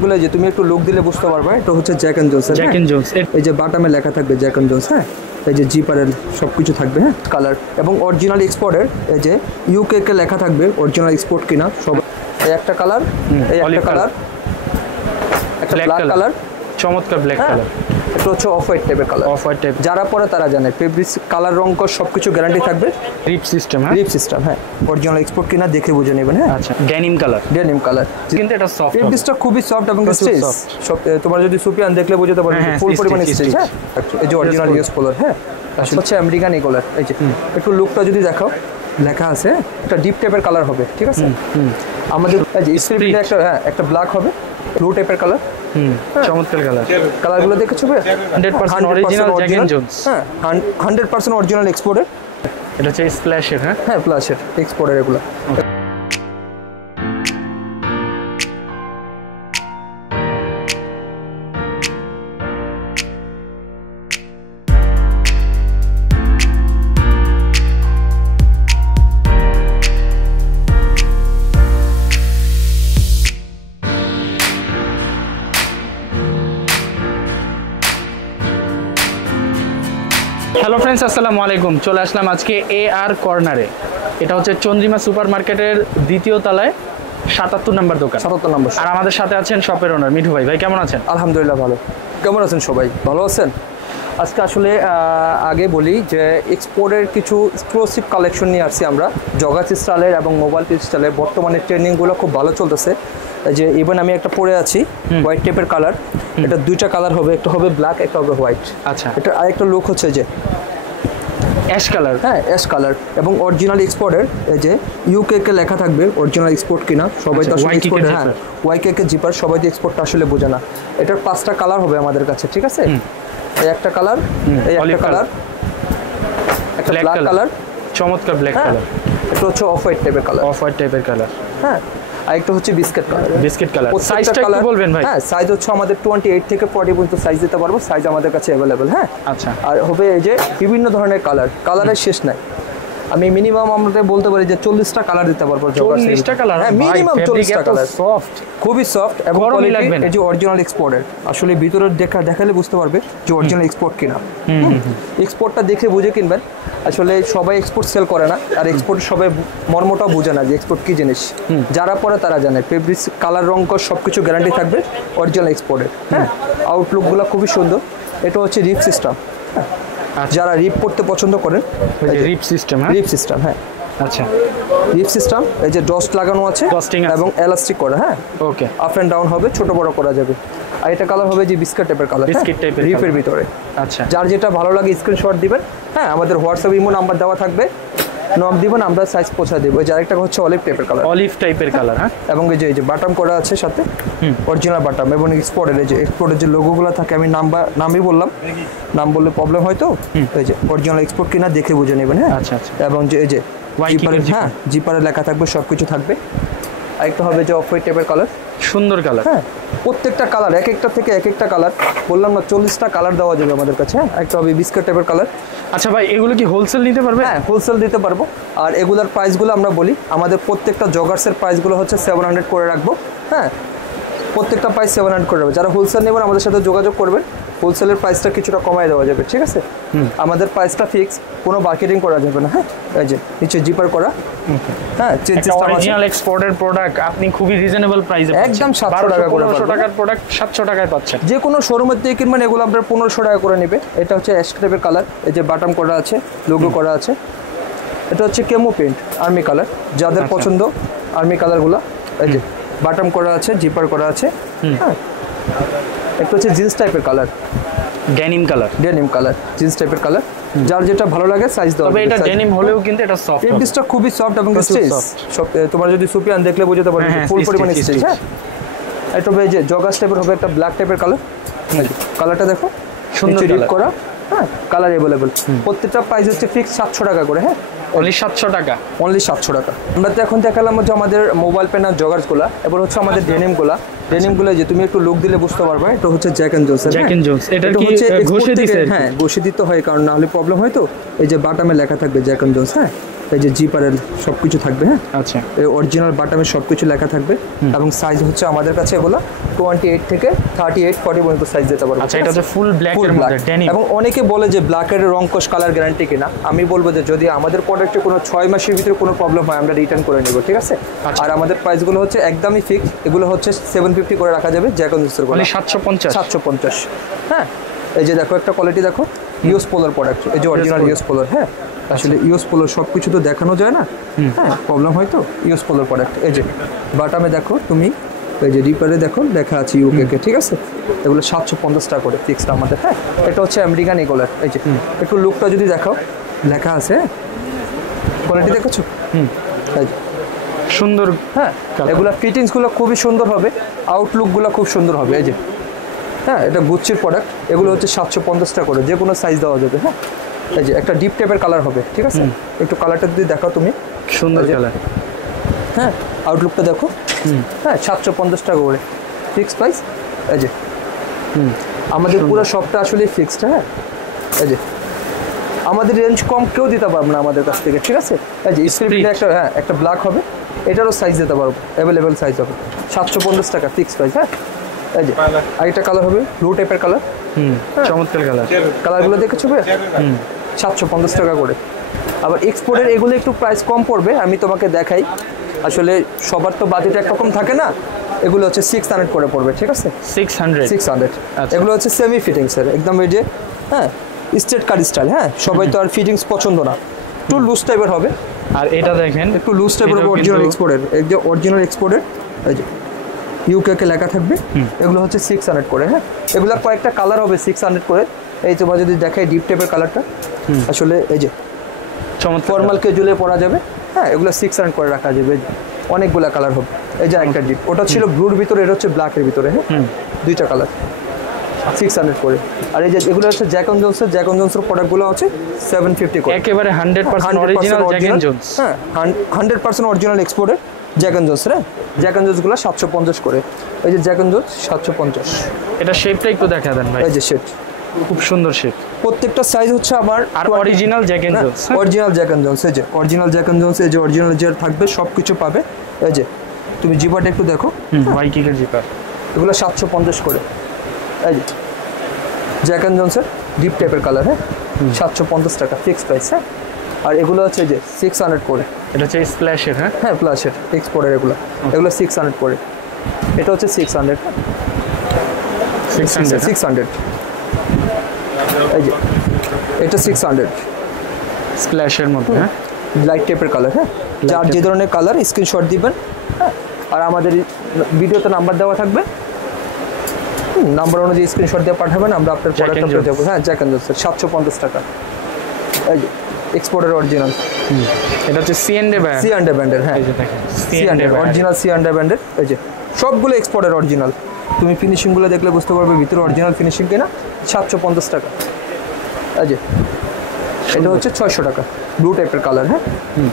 গুলো যে তুমি একটু লুক দিলে বুঝতে পারবে এটা হচ্ছে Jack and Jones. Jack and Jones এই যে বাটামে লেখা থাকবে জ্যাক এন্ড জোন্স। হ্যাঁ, এই যে জিপারের সবকিছু থাকবে। হ্যাঁ, কালার এবং অরিজিনাল এক্সপোর্টের এই যে ইউকে কে লেখা থাকবে অরিজিনাল এক্সপোর্ট কিনা সব। এই একটা কালার, এই একটা কালার, একটা ব্ল্যাক কালার, চমৎকার ব্ল্যাক কালার। এটা হচ্ছে অফ হোয়াইট টাইপের কালার। অফ হোয়াইট টাইপ যারা পরে তারা জানে ফেব্রিক কালার রং কর সবকিছু গ্যারান্টি থাকবে। রিপ সিস্টেম। হ্যাঁ, রিপ সিস্টেম। হ্যাঁ, অরিজিনাল এক্সপোর্ট কিনা দেখে বুঝে নেবেন। হ্যাঁ, আচ্ছা, ডেনিম কালার। ডেনিম কালার কিন্তু এটা সফট, ফেব্রিকটা খুবই সফট এবং স্ট্রেচ। সব তোমার যদি সুপিয়ান দেখলে বুঝতে পারবে ফুল পরিমাণে স্ট্রেচ। হ্যাঁ, এই যে অরিজিনাল ইউএস কালার। হ্যাঁ, হচ্ছে আমেরিকান কালার। এই যে একটু লুকটা যদি দেখো, লেখা আছে একটা ডিপ টাইপের কালার হবে। ঠিক আছে, আমাদের এই যে স্ক্রিপ্টে একটা একটা ব্ল্যাক হবে, ব্লু টাইপের কালার। চমৎকার কালার। কালারগুলো দেখেছো ভাই? 100% অরিজিনাল জ্যাক এন্ড জোন্স। হ্যাঁ, 100% অরিজিনাল এক্সপোর্টের। এটা হচ্ছে স্প্ল্যাশের। হ্যাঁ, হ্যাঁ, প্লাসের এক্সপোর্টের এগুলো। হ্যালো ফ্রেন্ডস, আসসালামু আলাইকুম। চলে আসলাম আজকে AR কর্নারে। এটা হচ্ছে চন্দ্রিমা সুপার মার্কেটের দ্বিতীয় তলায় 77 নম্বর দোকান। 77 নম্বর। আর আমাদের সাথে আছেন শপের ওনার মিঠু ভাই। ভাই কেমন আছেন? আলহামদুলিল্লাহ ভালো। কেমন আছেন সবাই? ভালো আছেন? আজকে আসলে আগে বলি যে এক্সপোর্টের কিছু এক্সক্লুসিভ কালেকশন নিয়ে আসছি আমরা, জগাস স্টাইলের এবং মোবাইল স্টাইলের। বর্তমানে ট্রেন্ডিংগুলো খুব ভালো চলতেছে। যে ইভেন আমি একটা পরে আছি হোয়াইট টাইপের কালার। এটা দুইটা কালার হবে, একটা হবে ব্ল্যাক, একটা হবে হোয়াইট। আচ্ছা, এটা আরেকটা লুক হচ্ছে যে অ্যাশ কালার। হ্যাঁ, অ্যাশ কালার এবং অরিজিনাল এক্সপোর্টের এই যে ইউকে কে লেখা থাকবে অরিজিনাল এক্সপোর্ট কিনা সবাই তো আসলে এক্সপোর্ট। হ্যাঁ, ওয়াইকে কে জিপার সবাই তো এক্সপোর্টটা আসলে বোঝে না। এটার 5টা কালার হবে আমাদের কাছে। ঠিক আছে, এই একটা কালার, এই একটা কালার, একটা ব্ল্যাক কালার, চমৎকার ব্ল্যাক কালার। এটা হচ্ছে অফ হোয়াইট টাইপের কালার। অফ হোয়াইট টাইপের কালার। হ্যাঁ, আর একটা হচ্ছে বিস্কিট কালার। Biscuit colour. সাইজটা একটু বলবেন ভাই? হ্যাঁ, সাইজ হচ্ছে আমাদের 28 থেকে 40 পর্যন্ত সাইজ দিতে পারবো। সাইজ আমাদের কাছে অ্যাভেলেবেল। হ্যাঁ, আচ্ছা। আর হবে এই যে বিভিন্ন ধরনের কালার, কালারের শেষ নাই। আমি মিনিমাম আমরা বলতে পারি যে 40টা কালার দিতে পারবো। 40টা কালার? হ্যাঁ, মিনিমাম 40টা কালার। সফট, খুবই সফট এবং এই যে অরিজিনাল এক্সপোর্টের। আসলে ভিতরে দেখালে বুঝতে পারবে যে অরিজিনাল এক্সপোর্ট কিনা। এক্সপোর্টটা দেখে বুঝে কিনবেন। আসলে সবাই এক্সপোর্ট সেল করে না, আর এক্সপোর্ট সবাই মর্মটাও বুঝে না যে এক্সপোর্ট কি জিনিস। যারা পরে তারা জানে ফেব্রিক কালার রং কর সবকিছু গ্যারান্টি থাকবে অরিজিনাল এক্সপোর্টের। হ্যাঁ, আউটলুকগুলো খুবই সুন্দর। এটা হচ্ছে রিপ সিস্টেম। যারা রিপ পড়তে পছন্দ করেন, রিপ সিস্টেম। রিপ সিস্টেম। হ্যাঁ, আচ্ছা, রিপ সিস্টেম। এই যে ডস্ট লাগানো আছে এবং এলাস্টিক করা। হ্যাঁ, ওকে, আপ এন্ড ডাউন হবে, ছোট বড় করা যাবে। আর এটা কালার হবে যে বিস্কিট টাইপের কালার। বিস্কিট টাইপের রিপের ভিতরে। আচ্ছা, যার যেটা ভালো লাগে স্ক্রিনশট দিবেন। হ্যাঁ, আমাদের হোয়াটসঅ্যাপ ইমো নাম্বার দেওয়া থাকবে, নক দিবেন, আমরা সাইজ পৌঁছে দেবো। যার একটা হচ্ছে অলিভ টাইপের কালার। অলিভ টাইপের কালার। হ্যাঁ, এবং এই যে বাটাম করা আছে সাথে, অরিজিনাল বাটাম এবং এক্সপোর্টের এই যে এক্সপোর্টের যে লোগোগুলো থাকে, আমি নামই বললাম, নাম বললে প্রবলেম হয় তো। এই যে অরিজিনাল এক্সপোর্ট কিনা দেখে বুঝে নেবেন। হ্যাঁ, আচ্ছা আচ্ছা। এবং যে এই যে হ্যাঁ জিপারে লেখা থাকবে, সব কিছু থাকবে। আরেকটা হবে যে অফ হোয়াইট টাইপের কালার। সুন্দর কালার। হ্যাঁ, প্রত্যেকটা কালার এক একটা থেকে এক একটা কালার। বললাম না 40টা কালার দেওয়া যাবে আমাদের কাছে। হ্যাঁ, একটা হবে বিস্কিট টাইপের কালার। আচ্ছা ভাই, এগুলো কি হোলসেল নিতে পারবে? হ্যাঁ, হোলসেল দিতে পারবো। আর এগুলার প্রাইসগুলো আমরা বলি, আমাদের প্রত্যেকটা জগার্সের প্রাইসগুলো হচ্ছে 700 করে রাখবো। হ্যাঁ, প্রত্যেকটা প্রাইস 700 করে রাখবো। যারা হোলসেল নেবেন আমাদের সাথে যোগাযোগ করবেন, হোলসেলের প্রাইসটা কিছুটা কমায় দেওয়া যাবে। ঠিক আছে, আমাদের প্রাইসটা ফিক্স, কোনো মার্কেটিং করা যাবে না। হ্যাঁ, এই যে নিচে জিপার করা। হ্যাঁ, অরিজিনাল এক্সপোর্টের প্রোডাক্ট আপনি খুবই রিজনেবল প্রাইসে একদম 700 টাকা করে। 1500 টাকার প্রোডাক্ট 700 টাকায় পাচ্ছেন। যে কোনো শোরুমের থেকে কিনবেন এগুলো আপনার 1500 টাকা করে নেবে। এটা হচ্ছে অ্যাশ টাইপের কালার। এই যে বাটাম করা আছে, লোগো করা আছে। এটা হচ্ছে কেমো পেইন্ট, আর্মি কালার। যাদের পছন্দ আর্মি কালারগুলো, এই যে বাটাম করা আছে, জিপার করা আছে। হ্যাঁ, একটা হচ্ছে জিন্স টাইপের colour, denim colour. Denim colour, jeans টাইপের কালার। যার যেটা ভালো লাগে সাইজ দাও। তবে এটা ডেনিম হলেও কিন্তু এটা সফট। ফেব্রিকটা খুবই সফট এবং স্ট্রেচ। তোমার যদি সুপিয়ান দেখলে বুঝতে পারবে ফুল পরিমাণে স্ট্রেচ। হ্যাঁ, এটা হবে যে জগাস টাইপের হবে, একটা ব্ল্যাক টাইপের কালার। কালারটা দেখো, সুন্দর করা। হ্যাঁ, কালার অ্যাভেলেবল। প্রত্যেকটা প্রাইস হচ্ছে ফিক্স 700 টাকা করে। হ্যাঁ, অনলি 700 টাকা। অনলি 700 টাকা। আমরা তো এখন দেখালাম হচ্ছে আমাদের মোবাইল পেন আর জগার্সগুলো। এবার হচ্ছে আমাদের ডেনিমগুলো যে তুমি একটু লুক দিলে বুঝতে পারবে এটা হচ্ছে Jack and Jones. Jack and Jones. এটা কি ঘষে দিতে? হ্যাঁ, ঘষে দিতে হয়, কারণ না হলে প্রবলেম হয় তো। এই যে বাটামে লেখা থাকবে জ্যাক এন্ড জোন্স। হ্যাঁ, এই যে জিপারের সব কিছু থাকবে, হ্যাঁ আচ্ছা এই অরিজিনাল বাটামে সব কিছু লেখা থাকবে এবং সাইজ হচ্ছে আমাদের কাছে এগুলো 28 থেকে 38 40 পর্যন্ত সাইজ দিতে পারবো। আচ্ছা, এটা হচ্ছে ফুল ব্ল্যাকের মধ্যে ডেনিম। এবং অনেকে বলে যে ব্ল্যাকের রং কোশ কালার গ্যারান্টি কিনা, আমি বলবো যে যদি আমাদের প্রোডাক্টে কোনো 6 মাসের ভিতরে কোনো প্রবলেম হয় আমরা রিটার্ন করে নেব, ঠিক আছে। আর আমাদের প্রাইসগুলো হচ্ছে একদমই ফিক্স, এগুলো হচ্ছে 750 করে রাখা যাবে জ্যাক অ্যান্ড জোন্সের মানে 750। হ্যাঁ এই যে দেখো একটা কোয়ালিটি দেখো, ইউএস পোলার প্রোডাক্ট, এই যে অরিজিনাল ইউএস পোলার। হ্যাঁ আসলে ইউএস পোলার সব কিছু তো দেখানো যায় না, হ্যাঁ প্রবলেম হয় তো। ইউএস পোলার প্রোডাক্ট এই যে বাটামে দেখো তুমি, এই যে রিপারে দেখো লেখা আছে ইউকে, ঠিক আছে। এগুলো 750 টাকা করে ফিক্সড আমাদের। হ্যাঁ এটা হচ্ছে আমেরিকান ইগলের, এই যে একটু লুকটা যদি দেখাও, লেখা আছে কোয়ালিটি দেখেছো, এই যে সুন্দর। হ্যাঁ এগুলো ফিটিংসগুলো খুবই সুন্দর হবে, আউটলুকগুলো খুব সুন্দর হবে। এই যে হ্যাঁ এটা গুচ্ছির প্রোডাক্ট, এগুলো হচ্ছে 750 টাকা করে, যে কোনো সাইজ দেওয়া যাবে। হ্যাঁ এই যে একটা ডিপ টাইপের কালার হবে, ঠিক আছে। একটু কালারটা যদি দেখাও তুমি, সুন্দর কালার। হ্যাঁ আউটলুকটা দেখো, হ্যাঁ 750 টাকা করে ফিক্সড প্রাইস। এই যে আমাদের পুরো শপটা আসলে ফিক্সড। হ্যাঁ এই যে আমাদের রেঞ্জ কম কেউ দিতে পারবে না আমাদের কাছ থেকে, ঠিক আছে। এই যে স্প্রিট একটা, হ্যাঁ একটা ব্ল্যাক হবে, এটারও সাইজ দিতে পারবো, অ্যাভেলেবেল সাইজ হবে, 750 টাকা ফিক্সড প্রাইস। হ্যাঁ এই যে আরেকটা কালার হবে ব্লু টাইপের কালার, চমৎকার কালার। কালারগুলো দেখেছো ভাই, 750 টাকা করে। আবার এক্সপোর্টের এগুলো একটু প্রাইস কম পড়বে, আমি তোমাকে দেখাই। আসলে সবার তো বাজেট একরকম থাকে না, এগুলো হচ্ছে 600 করে পড়বে, ঠিক আছে। 600 এগুলো হচ্ছে সেমি ফিটিংসের একদম, এই যে হ্যাঁ স্ট্রেট কাট স্টাইল। হ্যাঁ সবাই তো আর ফিটিংস পছন্দ না, একটু লুজ টাইপের হবে। আর এটা দেখেন একটু লুজ টাইপের অরিজিনাল এক্সপোর্টের, এই যে অরিজিনাল এক্সপোর্টের, এই যে ইউকে কে লেখা থাকবে, এগুলো হচ্ছে 600 করে। হ্যাঁ এগুলোর কয়েকটা কালার হবে 600 করে। এই তোমার যদি দেখাই ডিপ টাইপের কালারটা, আসলে এই যে ফর্মাল ক্যাজুয়ালে পরা যাবে। হ্যাঁ এগুলো 600 করে রাখা যাবে, অনেকগুলো কালার হবে। এই যে একটা ডিপ, ওটা ছিল ব্লুর ভিতরে, এটা হচ্ছে ব্ল্যাকের ভিতরে। হ্যাঁ দুইটা কালার 600 করে। আর এই যে এগুলো হচ্ছে জ্যাক অ্যান্ড জোন্সের প্রোডাক্টগুলো হচ্ছে 750 করে, একেবারে 100% অরিজিনাল জ্যাক অ্যান্ড জোন্স। হ্যাঁ 100% অরিজিনাল এক্সপোর্টের জ্যাক অ্যান্ড জোন্স। হ্যাঁ জ্যাক অ্যান্ড জোন্সগুলো 750 করে। এই যে জ্যাক অ্যান্ড জোন্স 750। এটা শেপটা একটু দেখা দেন ভাই। এই যে শেপ, খুব সুন্দর শেপ। প্রত্যেকটা সাইজ হচ্ছে আমার আর original Jack and Jones, original Jack and Jones. এই যে অরিজিনাল জ্যাক অ্যান্ড জোন্স, এই যে অরিজিনাল যে থাকবে সব কিছু পাবে। এই যে তুমি জিপারটা একটু দেখো, ওয়াইকিকের জিপার, এগুলো 750 করে। এই যে জ্যাক অ্যান্ড জোন্সের ডিপ টাইপের কালার। হ্যাঁ 750 টাকা ফিক্সড প্রাইস। হ্যাঁ আর এগুলো হচ্ছে যে 600 করে। এটা হচ্ছে স্প্ল্যাশের। হ্যাঁ প্লাসের এক্সপোর্টের এগুলো 600 করে। এটা হচ্ছে 600। 600 এই যে এটা 600 স্প্ল্যাশের মধ্যে। হ্যাঁ লাইট টাইপের কালার। হ্যাঁ যার যে ধরনের কালার স্ক্রিনশট দিবেন। হ্যাঁ আর আমাদের ভিডিওতে নাম্বার দেওয়া থাকবে, নাম্বার অনুযায়ী স্ক্রিনশট দিয়ে পাঠাবেন, আমরা আপনার প্রোডাক্টটা পেয়ে যাবো। হ্যাঁ জ্যাক অ্যান্ড জোন্সের 750 টাকা। এই যে এক্সপোর্টের অরিজিনাল, এটা হচ্ছে সিএনডে ব্র্যান্ডের। হ্যাঁ এই যে দেখেন সিএনডে অরিজিনাল, সিএনডে ব্র্যান্ডের। এই যে সবগুলো এক্সপোর্টের অরিজিনাল, তুমি ফিনিশিংগুলো দেখলে বুঝতে পারবে ভিতরে অরিজিনাল ফিনিশিং কিনা। 750 টাকা। এই যে এটা হচ্ছে 600 টাকা, ব্লু টাইপের কালার। হ্যাঁ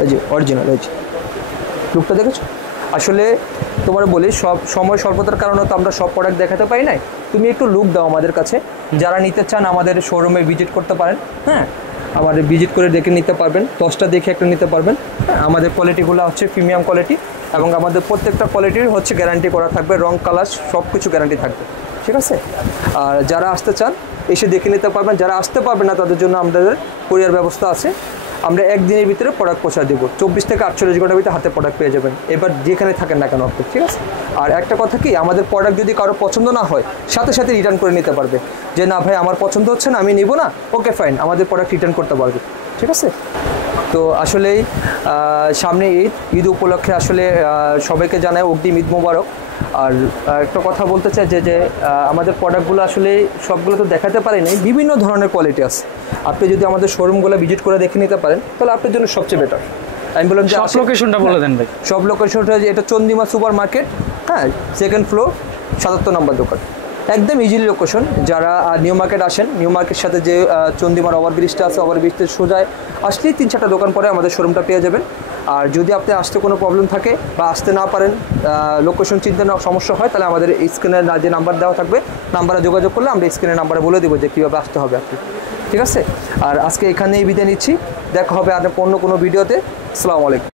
এই যে অরিজিনাল, এই যে লুকটা দেখেছো। আসলে তোমার বলি সব সময় স্বল্পতার কারণে তো আমরা সব প্রোডাক্ট দেখাতে পারি নাই, তুমি একটু লুক দাও আমাদের কাছে। যারা নিতে চান আমাদের শোরুমে ভিজিট করতে পারেন। হ্যাঁ আমাদের ভিজিট করে দেখে নিতে পারবেন, 10টা দেখে একটা নিতে পারবেন। হ্যাঁ আমাদের কোয়ালিটিগুলো হচ্ছে প্রিমিয়াম কোয়ালিটি এবং আমাদের প্রত্যেকটা কোয়ালিটির হচ্ছে গ্যারান্টি করা থাকবে, রং কালার সব কিছু গ্যারান্টি থাকবে, ঠিক আছে। আর যারা আসতে চান এসে দেখে নিতে পারবেন, যারা আসতে পারবেন না তাদের জন্য আমাদের কুরিয়ার ব্যবস্থা আছে। আমরা একদিনের ভিতরে প্রোডাক্ট পৌঁছা দেবো, 24 থেকে 48 ঘন্টার ভিতরে হাতে প্রোডাক্ট পেয়ে যাবেন, এবার যেখানে থাকেন না কেন আপনি, ঠিক আছে। আর একটা কথা কি, আমাদের প্রোডাক্ট যদি কারো পছন্দ না হয় সাথে সাথে রিটার্ন করে নিতে পারবে, যে না ভাই আমার পছন্দ হচ্ছে না আমি নিব না, ওকে ফাইন, আমাদের প্রোডাক্ট রিটার্ন করতে পারবে, ঠিক আছে। তো আসলেই সামনে ঈদ উপলক্ষে আসলে সবাইকে জানাই অগ্রিম ঈদ মোবারক। আর একটা কথা বলতে চাই যে আমাদের প্রোডাক্টগুলো আসলে সবগুলো তো দেখাতে পারি নাই, বিভিন্ন ধরনের কোয়ালিটি আছে। আপনি যদি আমাদের শোরুমগুলো ভিজিট করে দেখে নিতে পারেন তাহলে আপনার জন্য সবচেয়ে বেটার। আমি বললাম যে সব লোকেশনটা বলে দেন ভাই। সব লোকেশনটা এটা চন্দ্রিমা সুপার মার্কেট, হ্যাঁ 2nd ফ্লোর 77 নম্বর দোকান, একদম ইজিলি লোকেশন। যারা নিউ মার্কেট আসেন, নিউ মার্কেটের সাথে যে চন্দ্রিমার ওভারব্রিজটা আছে, ওভারব্রিজের সোজায় আসলেই 3-4টা দোকান পরে আমাদের শোরুমটা পেয়ে যাবেন। আর যদি আপনি আসতে কোনো প্রবলেম থাকে বা আসতে না পারেন, লোকেশন চিনতে না সমস্যা হয়, তাহলে আমাদের স্ক্রিনের যে নাম্বার দেওয়া থাকবে নাম্বারে যোগাযোগ করলে আমরা স্ক্রিনের নাম্বারে বলে দেবো যে কীভাবে আসতে হবে আপনি, ঠিক আছে। আর আজকে এখানেই বিদায় নিচ্ছি, দেখা হবে আর অন্য কোনো ভিডিওতে। আসসালামু আলাইকুম।